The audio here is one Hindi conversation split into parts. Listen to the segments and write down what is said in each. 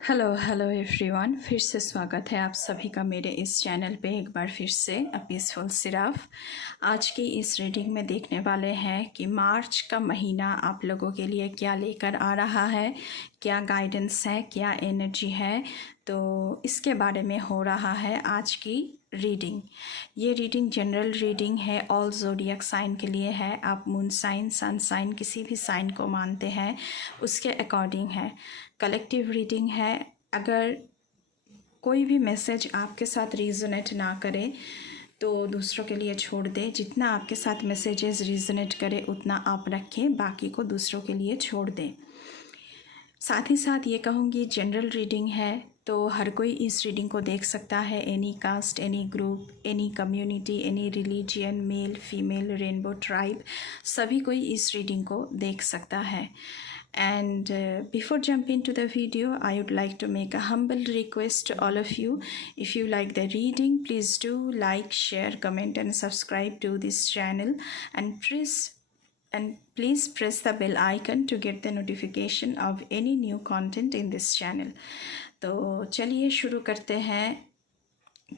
हेलो हेलो एवरीवन, फिर से स्वागत है आप सभी का मेरे इस चैनल पे एक बार फिर से अ पीसफुल सिराफ। आज की इस रीडिंग में देखने वाले हैं कि मार्च का महीना आप लोगों के लिए क्या लेकर आ रहा है, क्या गाइडेंस है, क्या एनर्जी है। तो इसके बारे में हो रहा है आज की रीडिंग। ये रीडिंग जनरल रीडिंग है, ऑल ज़ोडिएक साइन के लिए है। आप मून साइन, सन साइन, किसी भी साइन को मानते हैं उसके अकॉर्डिंग है। कलेक्टिव रीडिंग है। अगर कोई भी मैसेज आपके साथ रीजनेट ना करे तो दूसरों के लिए छोड़ दें। जितना आपके साथ मैसेजेस रीजनेट करे उतना आप रखें, बाकी को दूसरों के लिए छोड़ दें। साथ ही साथ ये कहूँगी जनरल रीडिंग है तो हर कोई इस रीडिंग को देख सकता है। Any caste, any group, any community, any religion, male female, rainbow tribe, सभी कोई इस रीडिंग को देख सकता है। And before jumping to the video, I would like to make a humble request to all of you. If you like the reading, please do like, share, comment and subscribe to this channel, and please press the bell icon to get the notification of any new content in this channel. तो चलिए शुरू करते हैं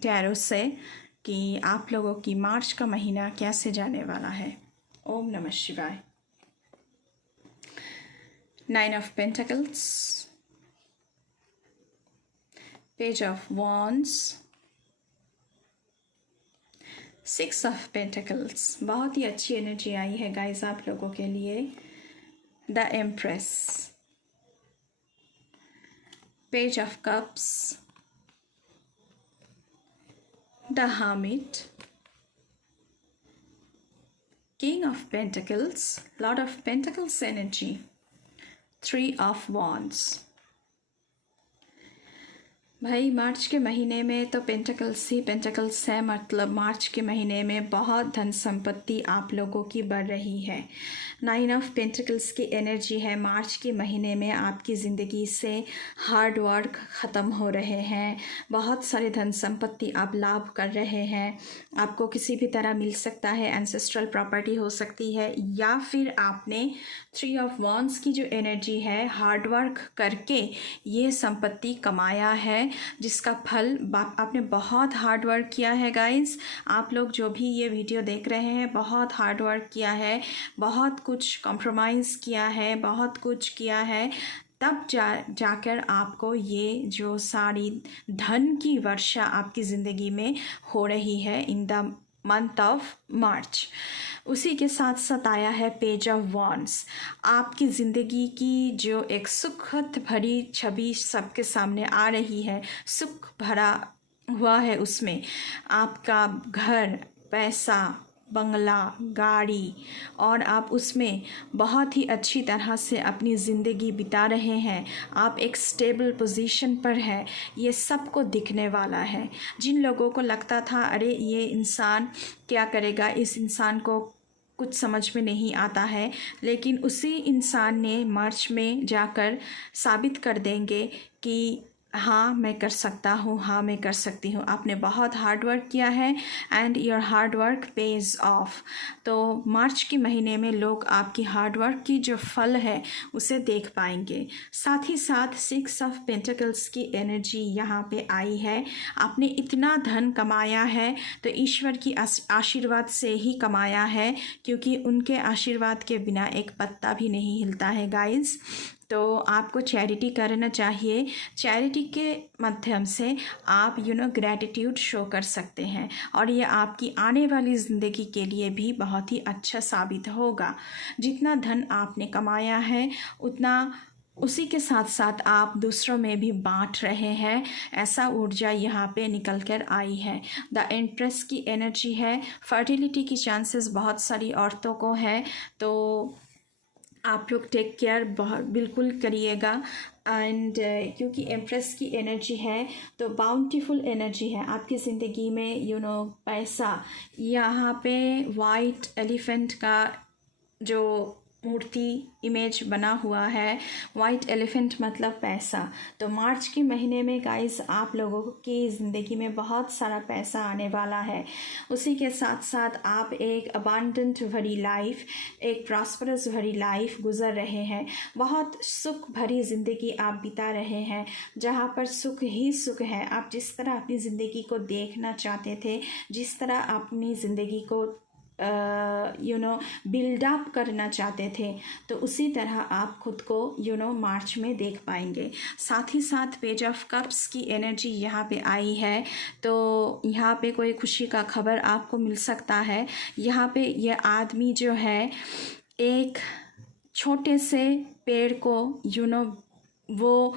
टैरो से कि आप लोगों की मार्च का महीना कैसे जाने वाला है। ओम नमः शिवाय। Nine of Pentacles, Page of Wands, Six of Pentacles। बहुत ही अच्छी एनर्जी आई है गाइस आप लोगों के लिए। The Empress, Page of Cups, The Hermit, King of Pentacles, Lord of Pentacles energy, Three of Wands। भाई मार्च के महीने में तो पेंटिकल्स ही पेंटिकल्स है, मतलब मार्च के महीने में बहुत धन संपत्ति आप लोगों की बढ़ रही है। नाइन ऑफ पेंटिकल्स की एनर्जी है। मार्च के महीने में आपकी ज़िंदगी से हार्ड वर्क ख़त्म हो रहे हैं। बहुत सारे धन संपत्ति आप लाभ कर रहे हैं। आपको किसी भी तरह मिल सकता है, एंसेस्ट्रल प्रॉपर्टी हो सकती है, या फिर आपने थ्री ऑफ वॉन्ड्स की जो एनर्जी है, हार्ड वर्क करके ये संपत्ति कमाया है, जिसका फल आपने बहुत हार्ड वर्क किया है गाइस। आप लोग जो भी ये वीडियो देख रहे हैं बहुत हार्ड वर्क किया है, बहुत कुछ कॉम्प्रोमाइज़ किया है, बहुत कुछ किया है, तब जाकर आपको ये जो सारी धन की वर्षा आपकी ज़िंदगी में हो रही है in the month of March. उसी के साथ साथ आया है पेज ऑफ वॉन्ड्स। आपकी ज़िंदगी की जो एक सुखद भरी छवि सबके सामने आ रही है, सुख भरा हुआ है, उसमें आपका घर, पैसा, बंगला, गाड़ी, और आप उसमें बहुत ही अच्छी तरह से अपनी ज़िंदगी बिता रहे हैं। आप एक स्टेबल पोजीशन पर हैं, ये सबको दिखने वाला है। जिन लोगों को लगता था अरे ये इंसान क्या करेगा, इस इंसान को कुछ समझ में नहीं आता है, लेकिन उसी इंसान ने मार्च में जाकर साबित कर देंगे कि हाँ मैं कर सकता हूँ, हाँ मैं कर सकती हूँ। आपने बहुत हार्ड वर्क किया है and your hard work page of. तो मार्च के महीने में लोग आपकी हार्ड वर्क की जो फल है उसे देख पाएंगे। साथ ही साथ सिक्स ऑफ पेंटिकल्स की एनर्जी यहाँ पे आई है। आपने इतना धन कमाया है तो ईश्वर की आशीर्वाद से ही कमाया है, क्योंकि उनके आशीर्वाद के बिना एक पत्ता भी नहीं हिलता है गाइस। तो आपको चैरिटी करना चाहिए। चैरिटी के माध्यम से आप ग्रैटिट्यूड शो कर सकते हैं, और ये आपकी आने वाली ज़िंदगी के लिए भी बहुत ही अच्छा साबित होगा। जितना धन आपने कमाया है उतना उसी के साथ साथ आप दूसरों में भी बांट रहे हैं, ऐसा ऊर्जा यहाँ पे निकल कर आई है। द एम्प्रेस की एनर्जी है। फर्टिलिटी की चांसेस बहुत सारी औरतों को है, तो आप लोग टेक केयर बहुत बिल्कुल करिएगा। एंड क्योंकि एम्प्रेस की एनर्जी है तो बाउंटीफुल एनर्जी है आपकी ज़िंदगी में। पैसा, यहाँ पे वाइट एलिफेंट का जो मूर्ति इमेज बना हुआ है। वाइट एलिफेंट मतलब पैसा। तो मार्च के महीने में गाइस आप लोगों की ज़िंदगी में बहुत सारा पैसा आने वाला है। उसी के साथ साथ आप एक अबांडेंट भरी लाइफ, एक प्रॉस्परस भरी लाइफ गुजर रहे हैं। बहुत सुख भरी ज़िंदगी आप बिता रहे हैं, जहाँ पर सुख ही सुख है। आप जिस तरह अपनी ज़िंदगी को देखना चाहते थे, जिस तरह अपनी ज़िंदगी को बिल्डअप करना चाहते थे, तो उसी तरह आप खुद को मार्च में देख पाएंगे। साथ ही साथ पेज ऑफ कप्स की एनर्जी यहाँ पे आई है, तो यहाँ पे कोई खुशी का खबर आपको मिल सकता है। यहाँ पे ये आदमी जो है एक छोटे से पेड़ को वो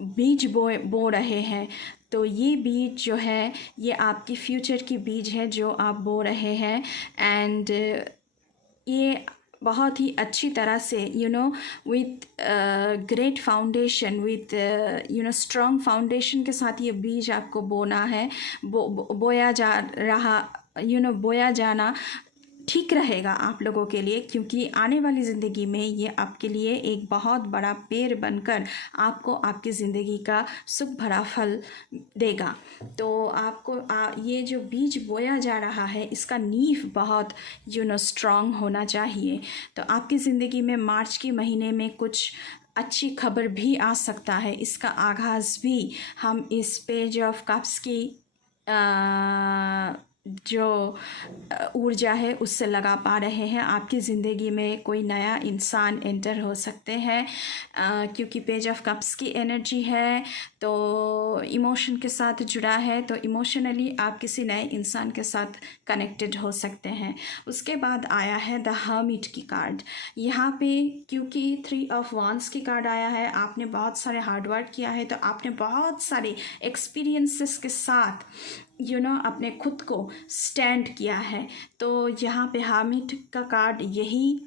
बीज बो रहे हैं। तो ये बीज जो है ये आपकी फ्यूचर की बीज है जो आप बो रहे हैं। एंड ये बहुत ही अच्छी तरह से with great foundation, with strong foundation के साथ ये बीज आपको बोना है। बोया जाना ठीक रहेगा आप लोगों के लिए, क्योंकि आने वाली ज़िंदगी में ये आपके लिए एक बहुत बड़ा पेड़ बनकर आपको आपकी ज़िंदगी का सुख भरा फल देगा। तो आपको ये जो बीज बोया जा रहा है इसका नींव बहुत स्ट्रॉन्ग होना चाहिए। तो आपकी ज़िंदगी में मार्च के महीने में कुछ अच्छी खबर भी आ सकता है। इसका आगाज़ भी हम इस पेज ऑफ कप्स की जो ऊर्जा है उससे लगा पा रहे हैं। आपकी ज़िंदगी में कोई नया इंसान एंटर हो सकते हैं, क्योंकि पेज ऑफ कप्स की एनर्जी है तो इमोशन के साथ जुड़ा है। तो इमोशनली आप किसी नए इंसान के साथ कनेक्टेड हो सकते हैं। उसके बाद आया है द हर्मिट की कार्ड। यहाँ पे क्योंकि 3 ऑफ वांड्स की कार्ड आया है, आपने बहुत सारे हार्डवर्क किया है, तो आपने बहुत सारे एक्सपीरियंसेस के साथ अपने खुद को स्टैंड किया है। तो यहाँ पे हर्मिट का कार्ड यही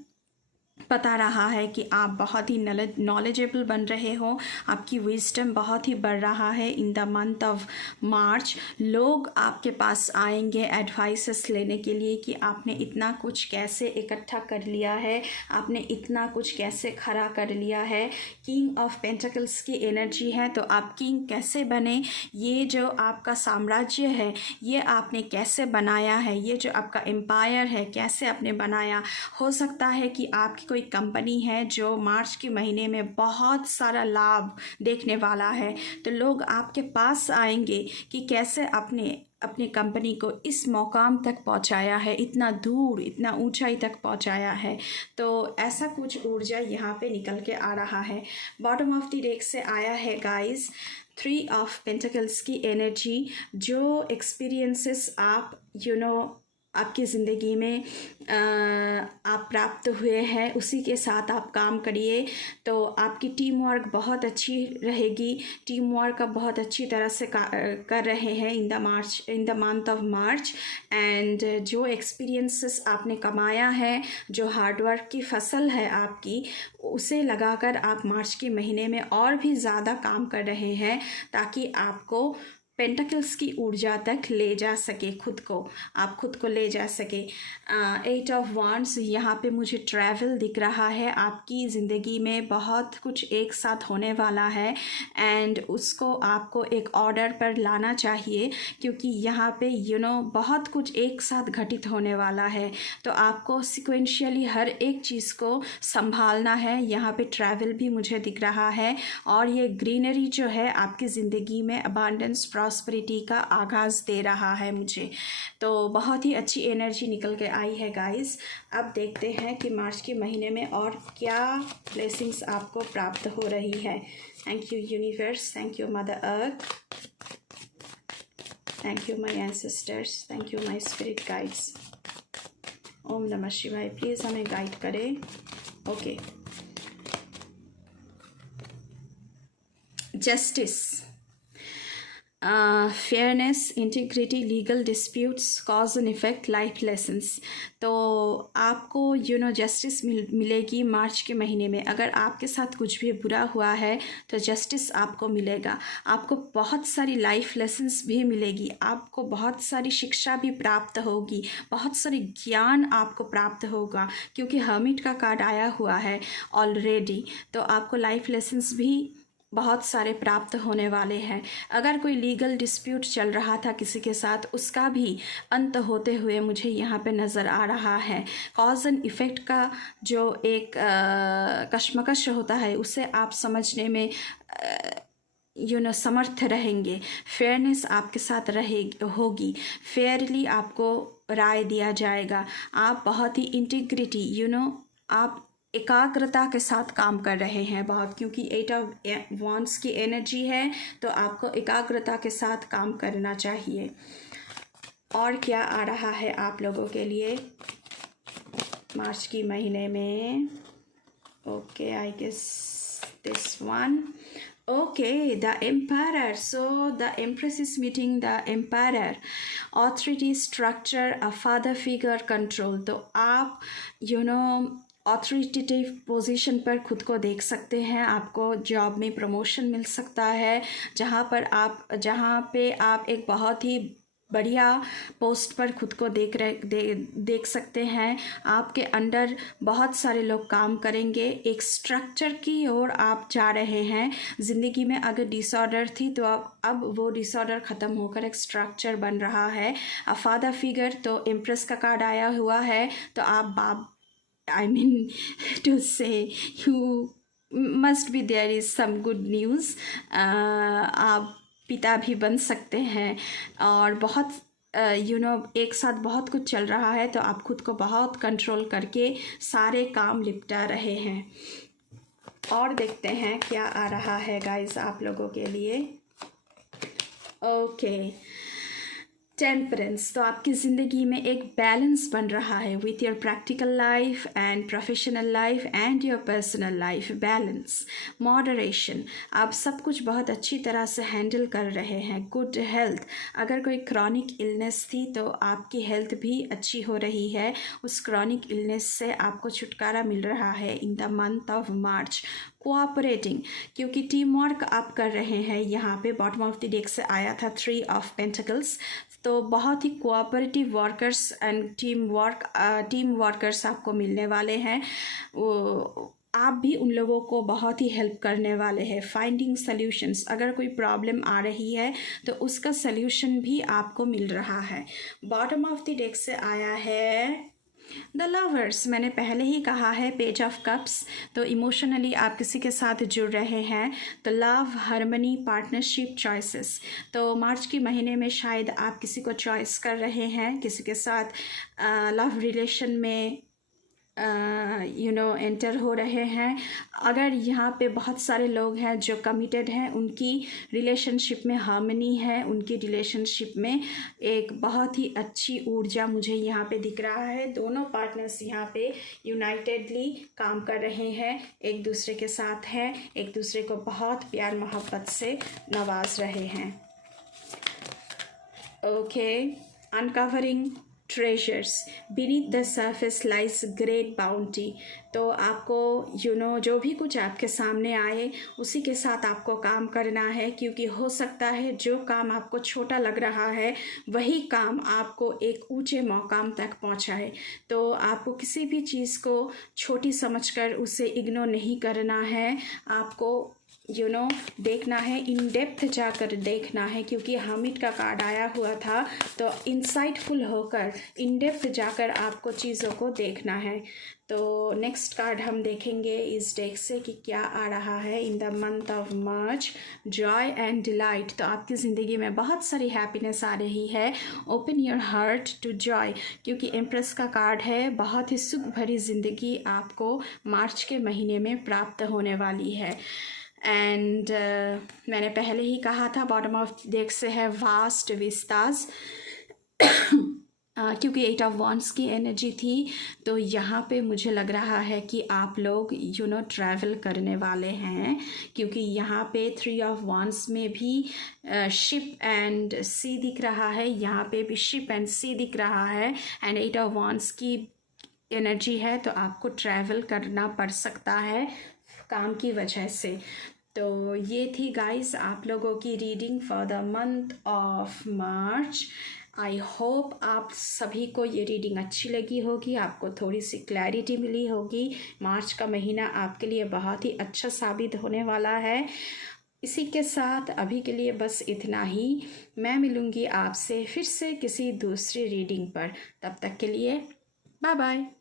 पता रहा है कि आप बहुत ही नॉलेजेबल बन रहे हो, आपकी विजडम बहुत ही बढ़ रहा है। In the month of March लोग आपके पास आएंगे एडवाइसेस लेने के लिए कि आपने इतना कुछ कैसे इकट्ठा कर लिया है, आपने इतना कुछ कैसे खड़ा कर लिया है। किंग ऑफ पेंटिकल्स की एनर्जी है, तो आप किंग कैसे बने, ये जो आपका साम्राज्य है ये आपने कैसे बनाया है, ये जो आपका एम्पायर है कैसे आपने बनाया। हो सकता है कि आपकी कोई कंपनी है जो मार्च के महीने में बहुत सारा लाभ देखने वाला है, तो लोग आपके पास आएंगे कि कैसे अपनी कंपनी को इस मुकाम तक पहुंचाया है, इतना दूर इतना ऊंचाई तक पहुंचाया है। तो ऐसा कुछ ऊर्जा यहाँ पे निकल के आ रहा है। बॉटम ऑफ द डेक से आया है गाइस 3 ऑफ पेंटिकल्स की एनर्जी। जो एक्सपीरियंसेस आप आपकी ज़िंदगी में आप प्राप्त हुए हैं उसी के साथ आप काम करिए, तो आपकी टीम वर्क बहुत अच्छी रहेगी। टीम वर्क आप बहुत अच्छी तरह से कर रहे हैं in the month of March. And जो एक्सपीरियंसेस आपने कमाया है, जो हार्डवर्क की फसल है आपकी, उसे लगाकर आप मार्च के महीने में और भी ज़्यादा काम कर रहे हैं ताकि आपको पेंटिकल्स की ऊर्जा तक ले जा सके, आप खुद को ले जा सके। 8 ऑफ वांड्स, यहाँ पे मुझे ट्रैवल दिख रहा है। आपकी ज़िंदगी में बहुत कुछ एक साथ होने वाला है एंड उसको आपको एक ऑर्डर पर लाना चाहिए, क्योंकि यहाँ पे बहुत कुछ एक साथ घटित होने वाला है। तो आपको सिक्वेंशियली हर एक चीज़ को संभालना है। यहाँ पे ट्रैवल भी मुझे दिख रहा है और ये ग्रीनरी जो है आपकी ज़िंदगी में अबांडेंस प्रॉस्पेरिटी का आगाज़ दे रहा है मुझे। तो बहुत ही अच्छी एनर्जी निकल के आई है गाइस। अब देखते हैं कि मार्च के महीने में और क्या ब्लेसिंग्स आपको प्राप्त हो रही है। Thank you universe, thank you mother earth, thank you my ancestors, thank you my spirit guides. ओम नमः शिवाय। प्लीज़ हमें गाइड करें। Okay, justice. Fairness, integrity, legal disputes, cause and effect, life lessons. तो आपको जस्टिस मिलेगी मार्च के महीने में। अगर आपके साथ कुछ भी बुरा हुआ है तो जस्टिस आपको मिलेगा। आपको बहुत सारी लाइफ लेसन्स भी मिलेगी, आपको बहुत सारी शिक्षा भी प्राप्त होगी, बहुत सारी ज्ञान आपको प्राप्त होगा, क्योंकि हर्मिट का कार्ड आया हुआ है ऑलरेडी। तो आपको लाइफ लेसन्स भी बहुत सारे प्राप्त होने वाले हैं। अगर कोई लीगल डिस्प्यूट चल रहा था किसी के साथ, उसका भी अंत होते हुए मुझे यहाँ पे नज़र आ रहा है। कॉज एंड इफ़ेक्ट का जो एक कशमकश होता है उसे आप समझने में समर्थ रहेंगे। फेयरनेस आपके साथ होगी, फेयरली आपको राय दिया जाएगा। आप बहुत ही इंटीग्रिटी आप एकाग्रता के साथ काम कर रहे हैं बहुत, क्योंकि 8 ऑफ वांड्स की एनर्जी है, तो आपको एकाग्रता के साथ काम करना चाहिए। और क्या आ रहा है आप लोगों के लिए मार्च की महीने में? Okay, I guess this one. Okay, the Emperor. So the Empress is meeting the Emperor. Authority, structure, a father figure, control. तो आप ऑथोरिटेटिव पोजीशन पर खुद को देख सकते हैं। आपको जॉब में प्रमोशन मिल सकता है, जहाँ पे आप एक बहुत ही बढ़िया पोस्ट पर खुद को देख सकते हैं। आपके अंडर बहुत सारे लोग काम करेंगे। एक स्ट्रक्चर की ओर आप जा रहे हैं। ज़िंदगी में अगर डिसऑर्डर थी तो अब वो डिसऑर्डर ख़त्म होकर एक स्ट्रक्चर बन रहा है। अ फादर फिगर, तो इम्प्रेस का कार्ड आया हुआ है, तो आप to say you must be there is some good news. आप पिता भी बन सकते हैं, और बहुत एक साथ बहुत कुछ चल रहा है, तो आप खुद को बहुत कंट्रोल करके सारे काम निपटा रहे हैं। और देखते हैं क्या आ रहा है गाइस आप लोगों के लिए। ओके, टेम्परेंस, तो आपकी ज़िंदगी में एक बैलेंस बन रहा है with your practical life and professional life and your personal life. Balance, moderation, आप सब कुछ बहुत अच्छी तरह से हैंडल कर रहे हैं। गुड हेल्थ, अगर कोई क्रॉनिक इलनेस थी तो आपकी हेल्थ भी अच्छी हो रही है। उस क्रॉनिक इलनेस से आपको छुटकारा मिल रहा है in the month of March. Cooperating, क्योंकि टीम वर्क आप कर रहे हैं। यहाँ पे बॉटम ऑफ द डेक से आया था 3 ऑफ पेंटिकल्स, तो बहुत ही cooperative workers and team workers आपको मिलने वाले हैं। वो आप भी उन लोगों को बहुत ही हेल्प करने वाले हैं। फाइंडिंग सल्यूशंस, अगर कोई प्रॉब्लम आ रही है तो उसका सल्यूशन भी आपको मिल रहा है। बॉटम ऑफ द डेक से आया है द लवर्स, मैंने पहले ही कहा है पेज ऑफ कप्स, तो इमोशनली आप किसी के साथ जुड़ रहे हैं। तो लव, हार्मनी, पार्टनरशिप, चॉइसेस, तो मार्च के महीने में शायद आप किसी को चॉइस कर रहे हैं, किसी के साथ लव रिलेशन में एंटर हो रहे हैं। अगर यहाँ पे बहुत सारे लोग हैं जो कमिटेड हैं, उनकी रिलेशनशिप में हार्मनी है, उनकी रिलेशनशिप में एक बहुत ही अच्छी ऊर्जा मुझे यहाँ पे दिख रहा है। दोनों पार्टनर्स यहाँ पे यूनाइटेडली काम कर रहे हैं, एक दूसरे के साथ हैं, एक दूसरे को बहुत प्यार मोहब्बत से नवाज रहे हैं। Okay, uncovering treasures, beneath the surface lies great bounty, तो आपको जो भी कुछ आपके सामने आए उसी के साथ आपको काम करना है, क्योंकि हो सकता है जो काम आपको छोटा लग रहा है वही काम आपको एक ऊंचे मकाम तक पहुंचाए। तो आपको किसी भी चीज़ को छोटी समझकर उसे इग्नोर नहीं करना है, आपको देखना है, इन डेप्थ जाकर देखना है, क्योंकि हामिद का कार्ड आया हुआ था, तो इंसाइटफुल होकर इन डेप्थ जाकर आपको चीज़ों को देखना है। तो नेक्स्ट कार्ड हम देखेंगे इस डेक से कि क्या आ रहा है in the month of March. Joy and delight, तो आपकी ज़िंदगी में बहुत सारी हैप्पीनेस आ रही है। Open your heart to joy, क्योंकि एम्प्रेस का कार्ड है। बहुत ही सुख भरी ज़िंदगी आपको मार्च के महीने में प्राप्त होने वाली है। एंड मैंने पहले ही कहा था बॉटम ऑफ डेक से है वास्ट विस्ताज, क्योंकि 8 ऑफ वॉन्ड्स की एनर्जी थी, तो यहाँ पे मुझे लग रहा है कि आप लोग ट्रैवल करने वाले हैं, क्योंकि यहाँ पे 3 ऑफ वॉन्ड्स में भी शिप एंड सी दिख रहा है, यहाँ पे भी शिप एंड सी दिख रहा है, एंड 8 ऑफ वॉन्ड्स की एनर्जी है, तो आपको ट्रैवल करना पड़ सकता है काम की वजह से। तो ये थी गाइस आप लोगों की reading for the month of March. I hope आप सभी को ये रीडिंग अच्छी लगी होगी, आपको थोड़ी सी क्लैरिटी मिली होगी। मार्च का महीना आपके लिए बहुत ही अच्छा साबित होने वाला है। इसी के साथ अभी के लिए बस इतना ही। मैं मिलूँगी आपसे फिर से किसी दूसरी रीडिंग पर। तब तक के लिए बाय बाय।